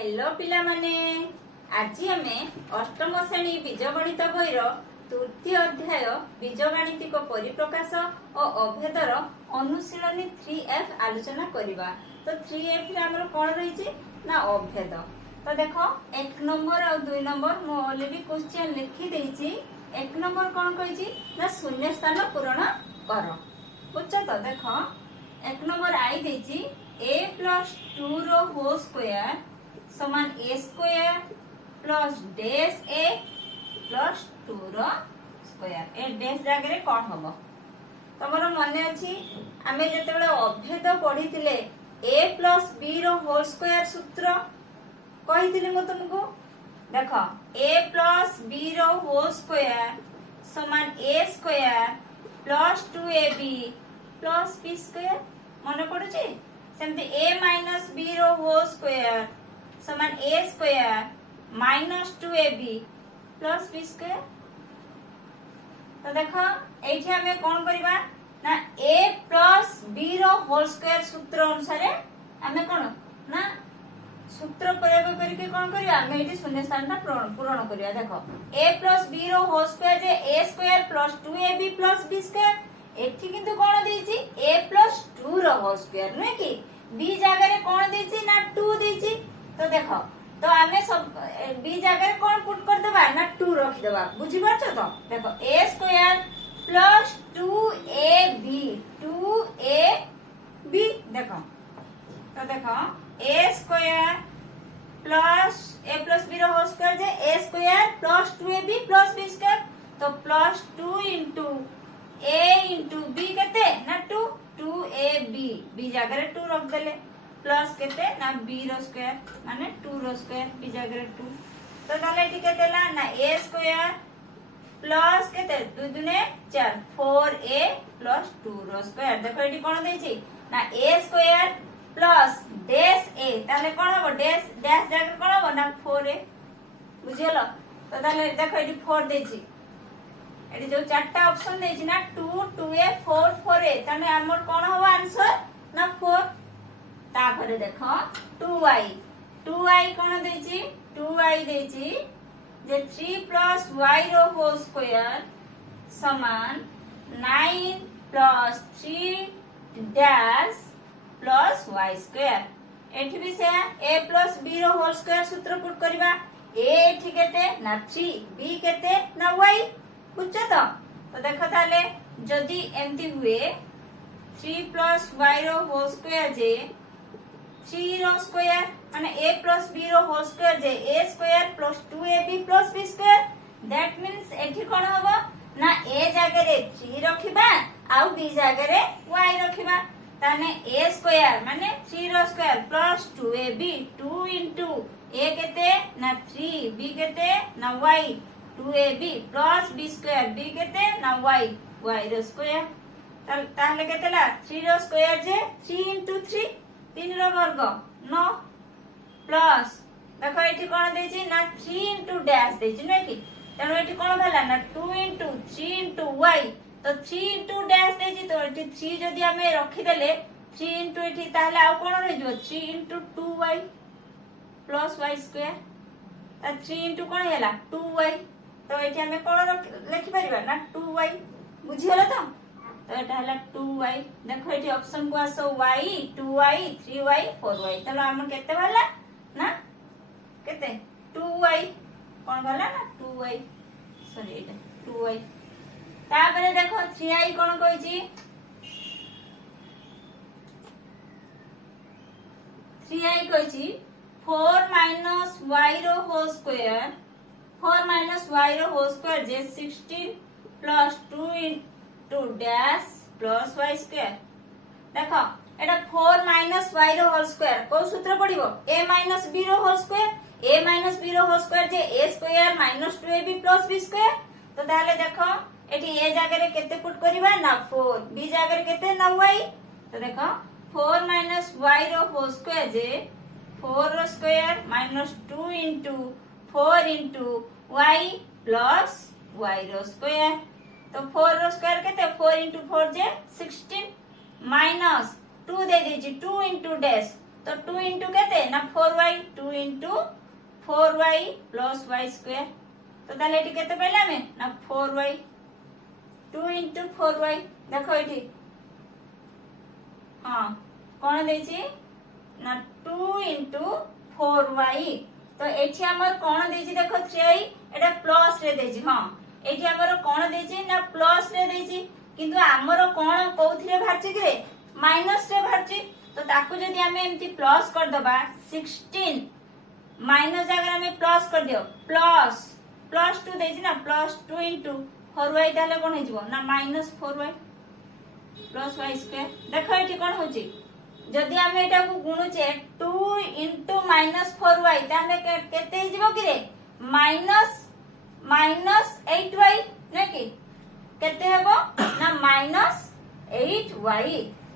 Hello पिला माने आज आमे अष्टम श्रेणी बीजगणित बहिर तृतीय अध्याय बीजगाणितिक परिप्रकाश और अभेदर अनुशीलनी 3F आलोचना करबा। तो 3F रे हमर कोन रहिछि ना अभेद। तो देखो एक नंबर और 2 नंबर मो ऑलरेडी क्वेश्चन लिखि देछि। एक नंबर कोन कहिछि ना शून्य स्थान पूरण कर। बुझछ तो देखो एक नंबर आई देछि a plus 2 रो होल स्क्वायर समान a square plus dash a plus 2 रो स्क्वायर। ए डैश जागरे कोन हबो तमरो मने अछि आमे जतेबेले अभेद पढितिले a plus b रो होल स्क्वायर सूत्र कहितिले म तुमको। देखो a plus b रो होल स्क्वायर समान a square plus 2ab plus b square मने पडुची। सेमती a माइनस b रो होल स्क्वायर समान a square minus 2ab plus b square. तो देखो एठी हमें कोन करबा ना a प्लस b रो होल स्क्वायर सूत्र अनुसार हमें कोन ना सूत्र प्रयोग करके कोन करिया हमें एठी शून्य स्थानटा पूर्ण करिया। देखो a प्लस b रो होल स्क्वायर जे a square plus 2ab plus b square एठी किंतु कोन देछि a प्लस 2 रो होल स्क्वायर नै कि b जगह रे कोन देछि ना 2 देछि। तो देखो तो आमे सब b जगह रे कोन पुट कर देबा ना 2 रखि देबा। बुझि परछ तो देखो a square plus 2ab 2ab देखो तो देखो a square plus a plus b रो होल स्क्वायर जे a square plus 2ab plus b square. तो plus 2 into a into b केते ना 2 2ab b जगह रे 2 रख देले प्लस केते ना b रो स्क्वायर माने 2 रो स्क्वायर b जगह रे 2। तो ताले एठी केते ला ना a स्क्वायर प्लस केते 2 दुने 4 4a प्लस 2 रो स्क्वायर। देखो एठी कोन देछि ना a square plus dash a ताले कोन हो डैश जगह कोन हो ना 4a बुझियलो। तो ताले देखो एठी 4 देछि एठी जो चारटा ऑप्शन देछि ना 2 2a 4 4a ताने हमर कोन हो आंसर ना 4। तापरे देखो 2y कोन देछि 2y देछि जे 3 प्लस y रो होल स्क्वायर समान 9 plus 3 dash plus y square. एठी भी से a प्लस b रो होल स्क्वायर सूत्र पुट करबा। a एठी केते ना 3 b केते ना y बुझछ तो देखो ताले जदी एमती हुए 3 प्लस y रो होल स्क्वायर जे 3 रो स्क्वायर माने a प्लस b रो होल स्क्वायर जे a square plus 2ab plus b square. That means एठी कोन होबो ना a जगह रे 3 रखिबा आ b जगह रे y रखिबा ताने a स्क्वायर माने 3 रो square plus 2ab 2 into a केते ना 3 b केते ना y 2ab plus b square b केते ना y y रो स्क्वायर। ताहले केतेला 3 रो स्क्वायर जे 3 इंटू 3 3 रो वर्ग 9 प्लस देखो एठी कोन देछि ना 3 इंटू डैश देछि नै कि तनो एठी कोन भला ना 2 इंटू 3 इंटू y। तो 3 इंटू डैश देछि तो एठी 3 जदी हमें रखि देले 3 इंटू एठी ताहले आ कोन रहि जबो 3 into 2y plus y square. त 3 इंटू कोन हैला 2y तो एठी हमें कोन लिखि परिबा ना 2y बुझियला तो एटा हला 2y। देखो एठी ऑप्शन को आसो y 2y 3y 4y चलो हम केते भला ना केते 2y कोन भला ना 2y सॉरी एटा 2y। तापरे देखो 3i कोन कहिछि 3i कहिछि 4 माइनस y रो होल स्क्वायर 4 माइनस y रो होल स्क्वायर जे 16 plus 2 into dash plus y square. देखो एटा 4 माइनस y रो होल स्क्वायर को सूत्र पडिबो a माइनस b रो whole square a minus b रो होल स्क्वायर जे a square minus 2ab plus b square. तो ताले देखो एठी a जगह रे केते पुट करबा ना 4 b जगह रे केते ना y। तो देखो 4 माइनस y रो होल स्क्वायर जे 4 रो square minus 2 into 4 into y plus y रो स्क्वायर। तो 4 रो स्क्वायर केते 4 इंटू 4 जे 16 माइनस 2 दे दीजिए 2 इंटू डैश तो 2 इंटू कहते ना 4y 2 into 4y plus y square तो ताले एठी केते पहला में ना 4y 2 into 4y देखो एठी हां कोन देछि ना 2 into 4y तो एठी हमर कोन देछि देखो 3y एटा प्लस रे देछि हां एठी हमर कोन देछि ना प्लस रे देछि किंतु हमर कोन कोउथिरे भाछि कि रे माइनस रे भाछि तो ताकू जदि हमें एमती प्लस कर दबा 16 माइनस जगह में प्लस कर दियो प्लस 2 देछि ना प्लस 2 into 4y ताले कोन हे जिवो ना minus 4y plus y square देखो एठी कोन होछि जदि हमें एटा को गुणुचे 2 into माइनस 4y ताले केते हे जिवो कि रे माइनस 8y ने कि केते हेबो ना माइनस 8y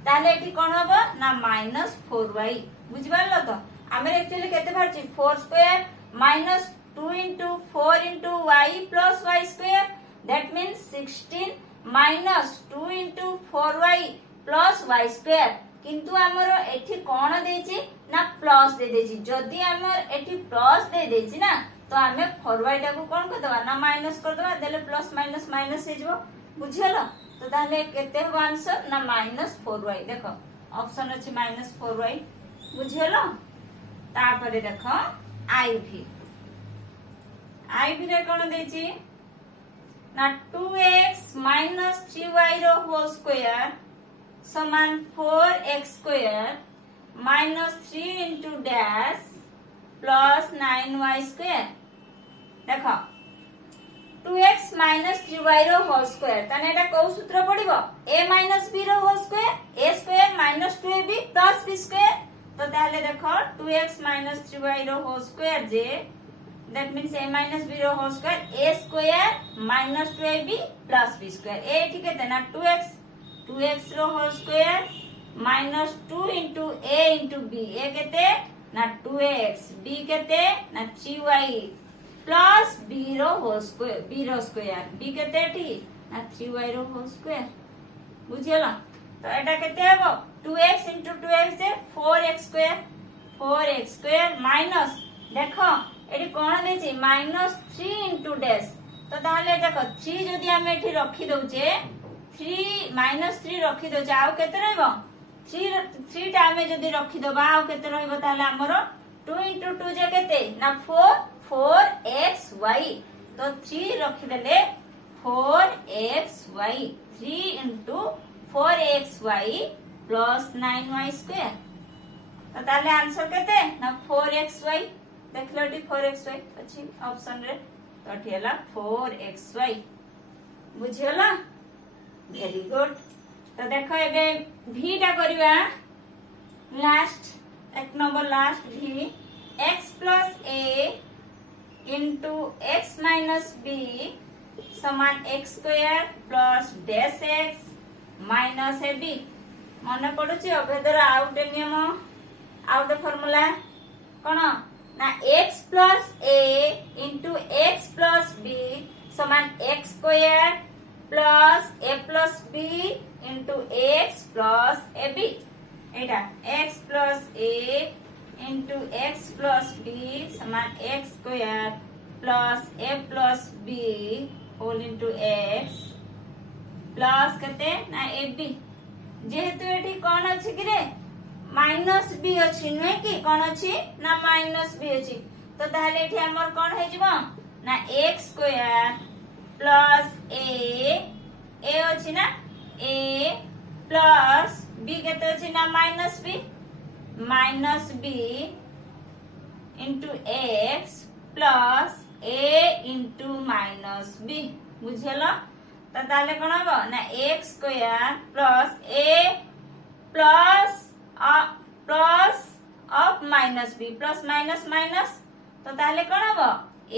ताले एठी कोन हबो ना माइनस 4y बुझि पारलो तो हमें एक्चुअली केते बारछि 4 square minus 2 into 4 into y plus y square that means 16 minus 2 into 4y plus y square किंतु हमरो एठी कोन देछि ना प्लस दे देछि जदि हमर एठी प्लस दे देछि ना तो हमें 4y टा को कोन कर दबा ना माइनस कर दबा देले प्लस माइनस माइनस हे जबो बुझियलो तो ताले केते हो आंसर ना माइनस 4y देखो ऑप्शन अछि माइनस 4y बुझियलो तापरे देखो आईवी रे कोन देछि ना 2x minus 3y रो होल स्क्वायर समान 4x square minus 3 into dash plus 9y square देखो 2x minus 3y रो होल स्क्वायर तने एटा को सूत्र पड़िबो a minus b रो whole square a square minus 2ab plus b square तो ताले देखो 2x minus 3y रो होल स्क्वायर जे that means a minus b रो whole square a square minus 2ab plus b square a ठीक है ना 2x रो whole square minus 2 into a into b a केते ना 2x b केते ना 3y plus b रो होल स्क्वायर b केते ठीक ना 3y रो होल स्क्वायर बुझियला तो एटा केते हेबो 2x into 2x जे 4x स्क्वायर माइनस देखो एटी कोन देछि माइनस 3 into डैश तो ताले देखो 3 जदि हम एठी रखी दउचे 3 माइनस 3 रखी दउचे आउ केते रहबो 3 टा में जदि रखी दबा आउ केते रहबो ताले हमरो 2 into 2 जे केते ना 4xy तो 3 रखी देले 4xy 3 into 4xy plus 9y square तो ताले आंसर केते ना 4xy देखलो टी 4xy अछि ऑप्शन रे तो ठेला 4xy बुझियला वेरी गुड तो देखो एबे v टा करिवा लास्ट एक number last v x plus a into x minus b समान x square plus dash x minus ab मने पडुची अभेदर आउट नियम आउट फॉर्मूला कोन ना x plus a into x plus b समान x square plus a plus b into x plus ab Etah x plus a into x plus b समान x square plus a plus b whole into x plus कते ना ab जेहेतु एठी कोन अछि कि रे minus B अछि नै कि कोन अछि ना माइनस बी अछि तो ताले एठी हमर कोन हे जिवो ना x स्क्वायर प्लस a अछि ना a प्लस b केते अछि ना minus b into x plus a into minus b बुझियलो तो ताले कोन हबो ना x square plus a plus of minus b plus minus minus तो ताले कोन हबो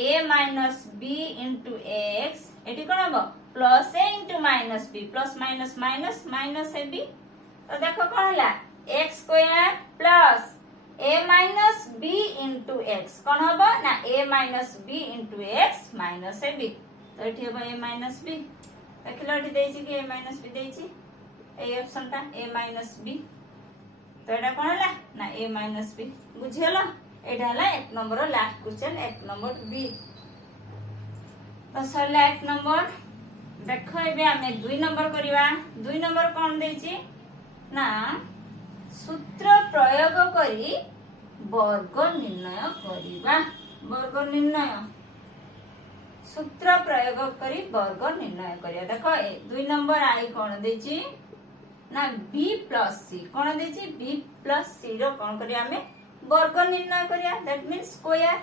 a minus b into x एटी कोन हबो plus a into minus b plus minus minus minus ab तो देखो कोन हला x square plus a minus b into x कोन हबो ना a minus b into x minus ab तो एटी हबो a माइनस b देखलो एटी देछि कि a माइनस b देछि ए ऑप्शन ता a माइनस b तो एटा कोन हला ना a माइनस b बुझियला एटा हला 1 number last question 1 number B. तो सरला 1 नंबर। देखो एबे आमे 2 नंबर करिवा। 2 नंबर कोन देछि ना सूत्र प्रयोग करी वर्ग निर्णय करिवा। वर्ग निर्णय सूत्र प्रयोग करी वर्ग निर्णय करिया। देखो 2 नंबर आई कोन देछि ना b प्लस c कोन देछि b प्लस c रो कोन करिया हमें वर्ग निर्णय करिया। That means square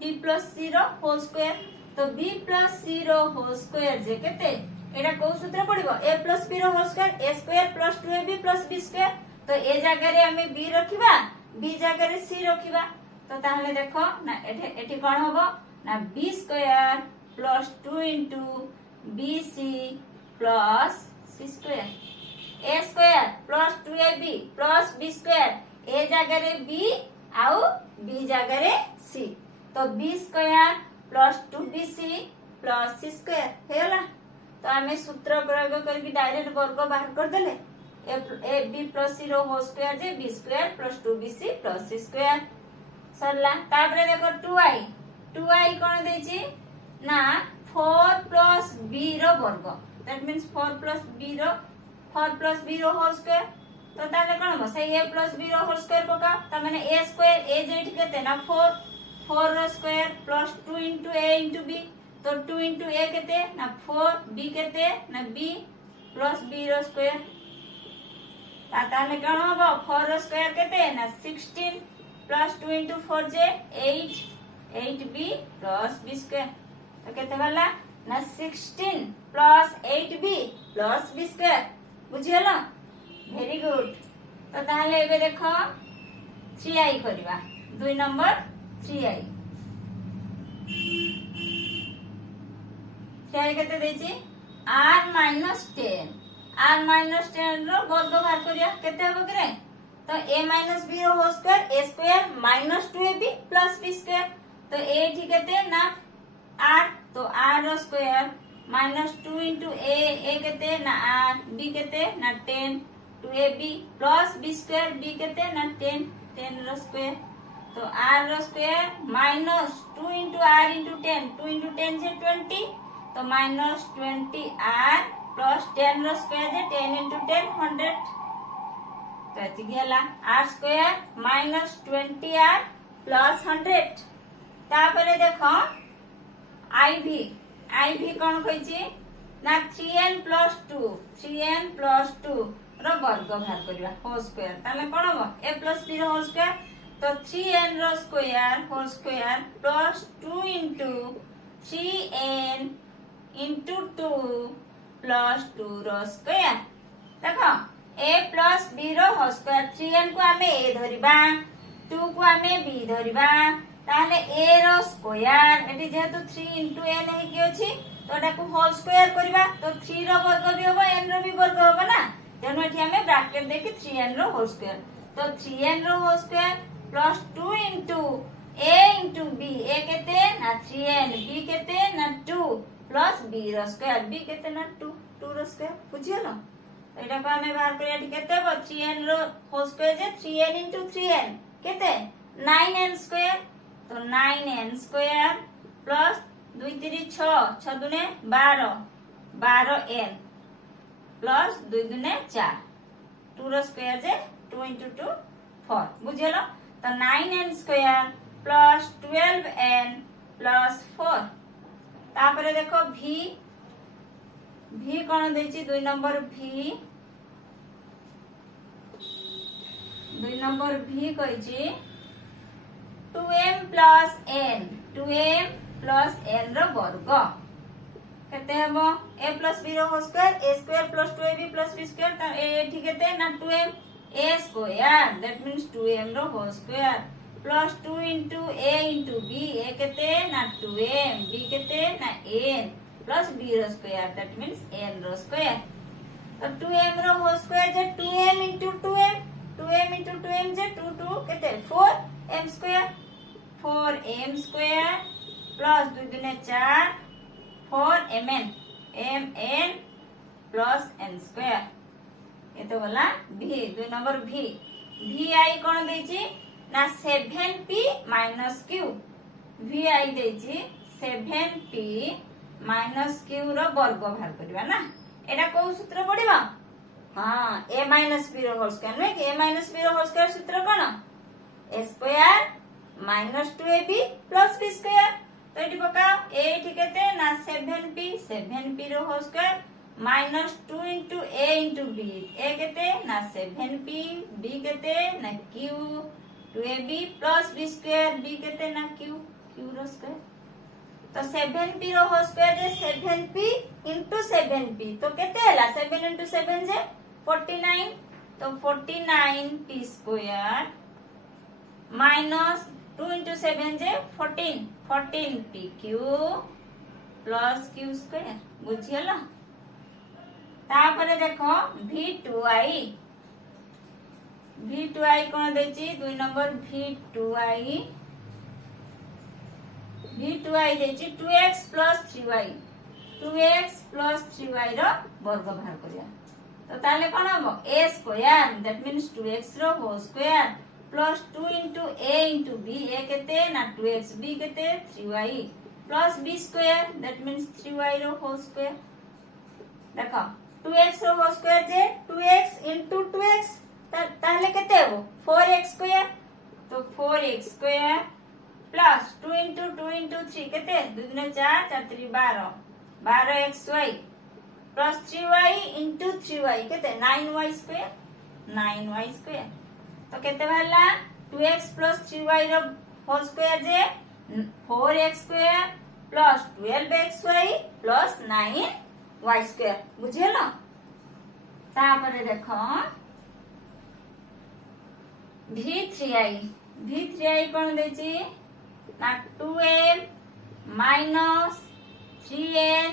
b plus c row whole square. तो b प्लस c रो होल स्क्वायर जे केते एटा को सूत्र पड़िबो a प्लस b रो whole square a square plus 2ab plus b square. तो ए जगह रे हमें b रखिबा b जगह रे c रखिबा। तो ताहले देखो ना एठी कोन होबो ना b square plus 2 into bc plus c square a square plus 2ab plus b square ए जगह रे b आउ b जगह रे c। तो b square plus 2bc plus c square हेला। तो हमें सूत्र प्रयोग करके डायरेक्ट वर्ग बाहर कर देले ए b प्लस c रो होल स्क्वायर जे b square plus 2bc plus c square सरला। तापरे देखो 2i कोन देछि ना 4 प्लस b रो वर्ग। दैट मींस 4 प्लस b रो होल स्क्वायर। तो ताले कोन हो से a प्लस b रो होल स्क्वायर पका त माने a स्क्वायर a जेठ केते ना 4 रो square plus 2 into a into b। तो 2 इनटू a केते ना 4 b केते ना b प्लस b रो स्क्वायर। ताले कोन हो 4 रो स्क्वायर केते ना 16 प्लस 2 इनटू 4 जे 8b प्लस b स्क्वायर। तो केते गला ना 16 plus 8b plus b square बुझियला। Very good. तो ताहले एबे देखो 3i करिवा। 2 नंबर 3i केते देछि r माइनस 10 रो वर्ग बाहर करिया केते होबो करे। तो a माइनस b रो whole square a square minus 2ab plus b square. तो a ठीक केते ना 8 तो r रो स्क्वायर माइनस 2 इनटू a केते ना 8 b केते ना 10 2ab plus b square b केते ना 10 रो स्क्वायर। तो r रो square minus 2 into r into 10 2 into 10 जे 20 तो माइनस 20r प्लस 10 रो स्क्वायर जे 10 इनटू 10 100। तो एति गेला r square minus 20r plus 100। तापरे देखो i कोन कहिछि ना 3n प्लस 2 रो वर्ग बाहर करिवा होल स्क्वायर। ताले कोन हो a प्लस b रो होल स्क्वायर। तो 3n रो square whole square plus 2 into 3n into 2 plus 2 रो स्क्वायर। देखो a प्लस b रो होल स्क्वायर 3n को हमें a धरिबा 2 को हमें b धरिबा ताले a रो स्क्वायर एटी जेहेतु 3 इनटू n हे कि अछि तो एटा को होल स्क्वायर करबा। तो 3 रो वर्ग भी होबो n रो भी वर्ग होबो ना तेनो एठी हमें ब्रैकेट देके 3n रो होल स्क्वायर। तो 3n रो whole square plus 2 into a into b a केते ना 3n b केते ना 2 प्लस b रो स्क्वायर b केते ना 2 रो स्क्वायर बुझियलो। तो एटा को हमें बाहर करिया एठी केते हो 3n रो होल स्क्वायर जे 3n इनटू 3n केते 9n स्क्वायर। तो 9n स्क्वायर प्लस 2 3 6 6 दुने 12n प्लस 2 दुने 4 2 रो स्क्वायर जे 2 इनटू 2 4 बुझियलो। तो 9n square plus 12n plus 4। तापरे देखो v कोन देछि 2 नंबर v कहिछि 2m प्लस n रो वर्ग केते हबो a प्लस b रो whole square a square plus 2ab plus b square. त a ठीक केते ना 2m a square that means 2m रो whole square plus 2 into a into b a केते ना 2m b केते ना n प्लस b रो स्क्वायर दैट मींस n रो स्क्वायर। तो 2m रो होल स्क्वायर जे 2m into 2m into 2m जे 2 केते 4m square 4m square plus 2 दुने 4 4mn प्लस n स्क्वायर। ये तो बोला v 2 नंबर v आई कोन देछि ना 7p माइनस क्यू vi देछि 7p माइनस क्यू रो वर्ग बाहर करबा ना एटा को सूत्र पडिबा हां a माइनस b रो होल स्क्वायर में a माइनस b रो होल स्क्वायर सूत्र कोन a square minus 2ab plus b square तो एटी पका a एटी केते ना 7p रो होल स्क्वायर minus 2 into a into b a केते ना 7p b केते ना q 2ab plus b square b केते ना q रो स्क्वायर तो 7p रो होल स्क्वायर जे 7p into 7p तो केते हला 7 into 7 जे 49 तो 49p स्क्वायर माइनस 2 into 7 जे 14p q plus q square बुझियला तापरे देखो v2i कोन देछि 2 नंबर v2i देछि 2x plus 3y रो वर्ग बाहर करिया तो ताले कोन हबो a square that means 2x रो whole square plus 2 into a into b a केते ना 2x b केते 3y plus b square that means 3y रो होल स्क्वायर देखो 2x रो होल स्क्वायर जे 2x into 2x ताले केते हो 4x स्क्वायर तो 4x स्क्वायर प्लस 2 into 3 केते 2 4 4 3 12xy plus 3y into 3y केते 9y स्क्वायर तो केते भला 2x plus 3y रो होल स्क्वायर जे 4x square plus 12xy plus 9y square बुझियलो तापरे देखो v3i कोन देछि ना 2m minus 3n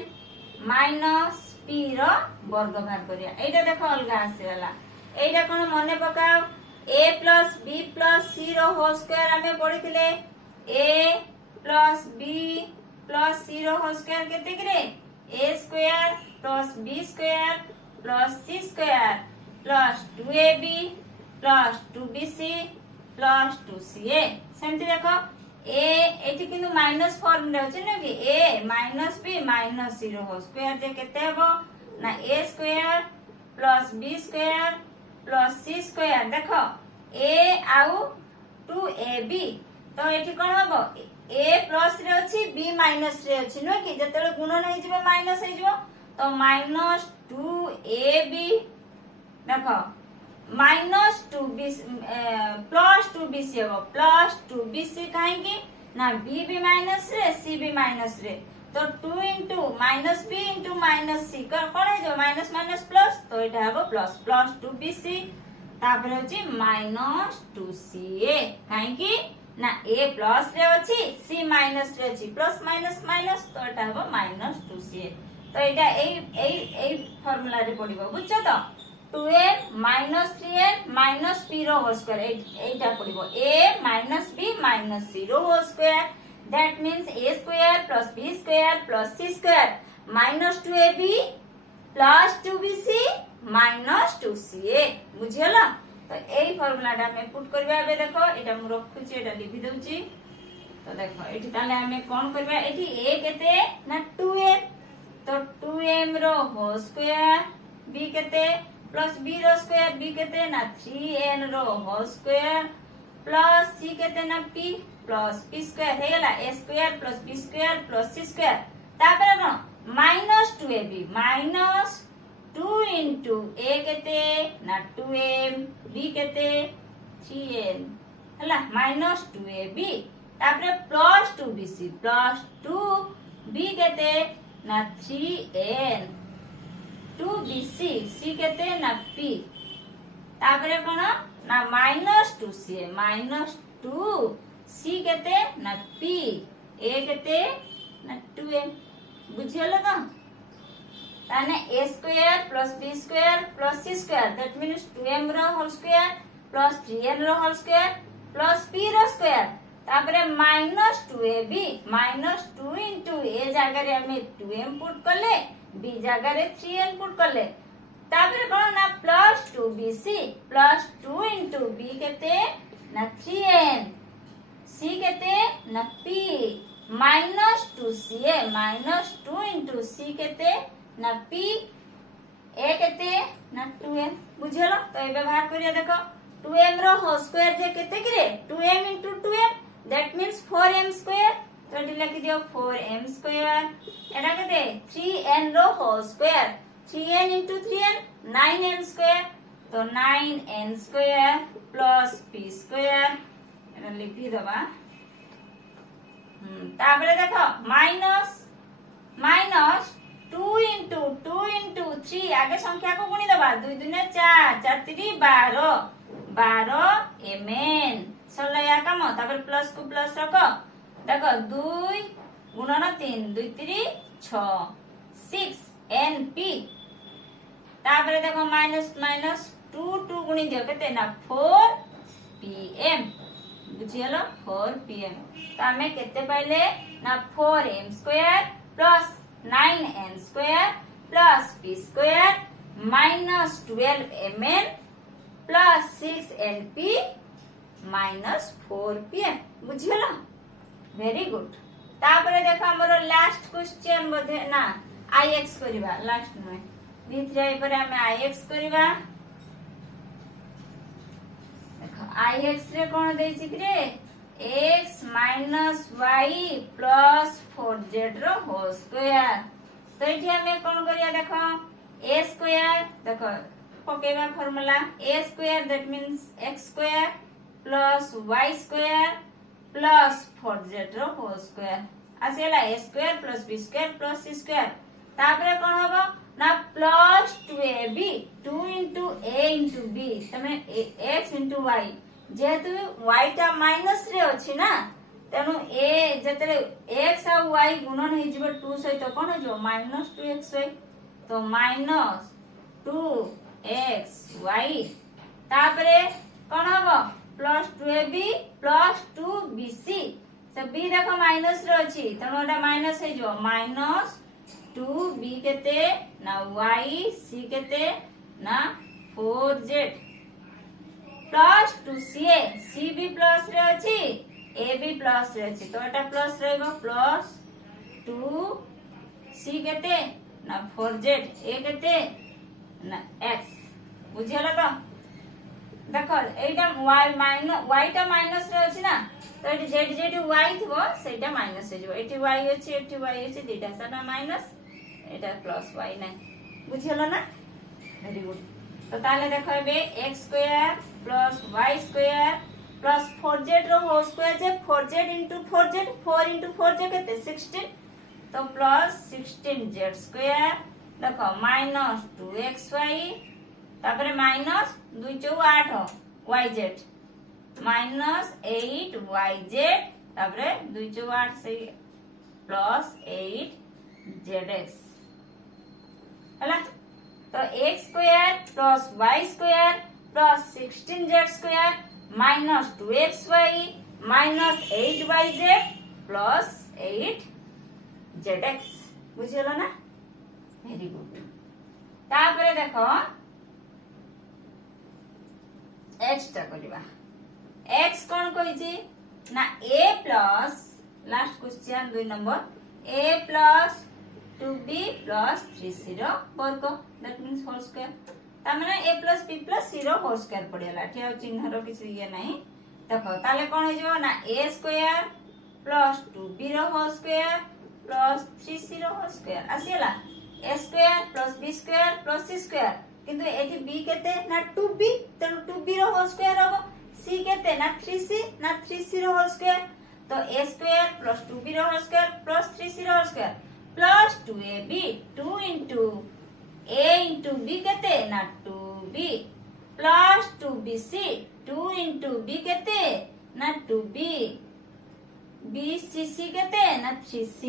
minus p रो वर्ग बाहर करिया एटा देखो अलगा आसेला एटा कोन मने पकाओ a plus b plus c row whole square हमें पढिथिले a plus b plus c row whole square केते करे a square plus b square plus c square plus 2ab plus 2bc plus 2ca सेमति देखो a एठी किनु minus form रे अछि न कि a minus b minus c row whole square जे केते हेबो ना a square plus b square plus c square देखो a आउ 2ab तो एठी कोन हबो a प्लस रे अछि b माइनस रे अछि न कि जतले गुणन हे जिवो माइनस हे जिवो तो माइनस 2ab देखो माइनस 2b प्लस 2bc हबो प्लस 2bc काहे कि ना b भी माइनस रे c भी माइनस रे तो 2 into minus b into minus c कोन हे जो माइनस माइनस प्लस तो एटा हबो प्लस प्लस 2bc तापर होची माइनस 2ca काहे कि ना a प्लस रे अछि c माइनस रे अछि प्लस माइनस माइनस तो एटा हबो माइनस 2ca तो एटा एई फार्मूला रे पडिबो बुझछो तो 2m minus 3n minus p row whole square एटा पडिबो a minus b minus c row whole square that means a square plus b square plus c square minus 2ab plus 2bc minus 2ca बुझियला तो एई फार्मूलाटा में put करबा बे देखो एटा मु रखुची एटा लिखि दउची तो देखो एठी ताले हमें कोन करबा एठी a केते ना 2m तो 2m रो होल स्क्वायर b केते प्लस b रो स्क्वायर b केते ना 3n रो होल स्क्वायर प्लस c केते ना p प्लस p स्क्वायर हे गेला a square plus b square plus c square तापर कोन minus 2ab minus 2 into a केते ना 2m b केते 3n हला माइनस 2ab तापर प्लस 2bc प्लस 2b केते ना 3n 2bc c केते ना p तापर कोन ना माइनस 2ca माइनस 2c केते ना p a केते ना 2m बुझियलो ना ताने a square plus b square plus c square that means 2m रो होल स्क्वायर प्लस 3n रो होल स्क्वायर प्लस p रो स्क्वायर तापरे minus 2ab minus 2 into a जगह रे हमें 2m पुट करले b जगह रे 3n पुट करले तापरे कोन ना plus 2bc plus 2 into b केते ना 3n c केते ना p minus 2ca minus 2 into c केते ना p a केते ना 2m बुझियलो। तो ए व्यवहार करिया देखो 2m रो होल स्क्वायर जे केते किरे 2m into 2m that means 4m square. तो एटी लिखि दियो 4m स्क्वायर एटा केते 3n रो whole square 3n into 3n 9n square. तो 9n square plus p square एटा लिखि दबा। तापरे देखो माइनस माइनस 2 इंटू 3 आगे संख्या को गुणी दबा 2 2 4 4 3 12 12 mn सरला या काम। तापर प्लस को प्लस रखो देखो 2 गुणन 3 2 3 6 6 np। तापर देखो माइनस माइनस 2 2 गुणी दियो केते ना 4 pm बुझियलो 4 pm। तो हमें केते पाइले ना 4m square plus 9n square plus p square minus 12mn plus 6np minus 4pm बुझियलो वेरी गुड। तापरे देखो हमरो लास्ट क्वेश्चन बोधे ना ix करिवा लास्ट में v3 पर हमें ix करिवा। देखो ix रे कोन देछि कि x minus y plus 4z रो होल स्क्वायर। तो एठी हमें कोन करिया देखो a स्क्वायर देखो पकेबा formula a square that means x square plus y square plus 4z रो होल स्क्वायर आसेला a square plus b square plus c square. तापरे कोन होबो ना plus 2ab 2 into a into b तमे x इंटू y जेतु y टा minus रे अछि ना तेनु a जेतरे x आ y गुणन हे जिवो 2 सहित कोन हो जो माइनस 2xy। तो माइनस 2xy तापरे कोन होबो प्लस 2ab प्लस 2bc से b देखो माइनस रे अछि तेनु एटा माइनस हे जो माइनस 2b केते ना y c केते ना 4z प्लस 2ca c भी प्लस रे अछि a भी प्लस रे अछि। तो एटा प्लस रहबो प्लस 2c केते ना 4z a केते ना x बुझियला। तो देखो एटा y माइनस y टा माइनस रे अछि ना तो एटी z z y थबो सेटा माइनस हे जबो एटी y अछि एटी y अछि दिटा साटा माइनस एटा प्लस y नै बुझियला ना वेरी गुड। तो ताले देखो एबे x square plus y square plus 4z रो होल स्क्वायर जे 4z into 4z 4 into 4z केते 16 तो प्लस 16z स्क्वायर देखो माइनस 2xy तापरे माइनस 2 4 8 yz माइनस 8yz तापरे 2 4 8 से प्लस 8zx हला। तो x square plus y square plus 16z square minus 2xy minus 8yz plus 8zx बुझियलो ना very good. तापरे देखो x टा करिवा x कोन कहिछि ना a plus last question 2 number a plus 2b plus 3c रो वर्ग दैट मींस होल स्क्वायर ता माने a plus b plus c row whole square पडियाला ठिया चिन्ह रो किछ ये नाही। देखो ताले कोन हो जो ना a square plus 2b row whole square plus 3c row whole square आसीला a square plus b square plus c square किंतु एठी b केते ना 2b तनु 2b रो होल स्क्वायर हो c केते ना 3c ना 3c रो होल स्क्वायर। तो a square plus 2b row whole square plus 3c row whole square plus 2ab 2 into a into b केते ना 2b plus 2bc 2 into b केते ना 2b bcc केते ना 3c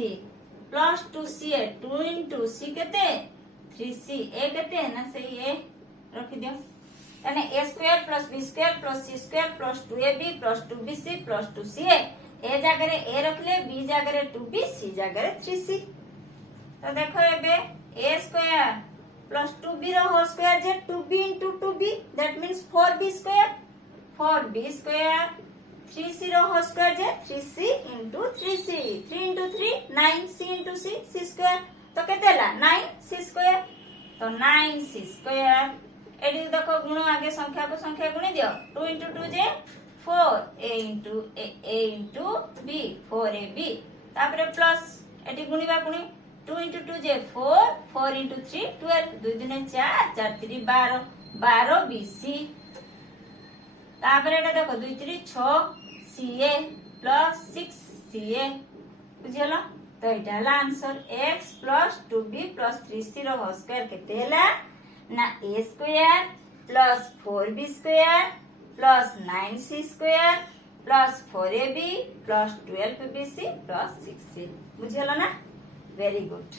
plus 2ca 2 into c केते 3c a केते ना सही a रखि दियो यानी a square plus b square plus c square plus 2ab plus 2bc plus 2ca a जगह रे a रखले b जगह रे 2b c जगह रे 3c। तो देखो एबे a square plus 2b row whole square जे 2b into 2b that means 4b square 4b square 3c row whole square जे 3c into 3c 3 into 3 9c into c c square तो केते हला 9c स्क्वायर तो 9c square AD देखो गुण आगे संख्या को संख्या गुणी दियो 2 into 2 J 4 a into b 4ab तापरे प्लस एडी गुणीबा गुणी 2 इंटू 2 जे 4 4 इंटू 3 12 2 दुने 4 4 3 12 12 bc तापरे एटा देखो 2 3 6 ca प्लस 6 ca बुझियला तो एटा हला answer x plus 2b plus 3c रो होल स्क्वायर केते हला ना a square plus 4b square plus 9c square plus 4ab plus 12bc plus 6c बुझियला ना वेरी गुड।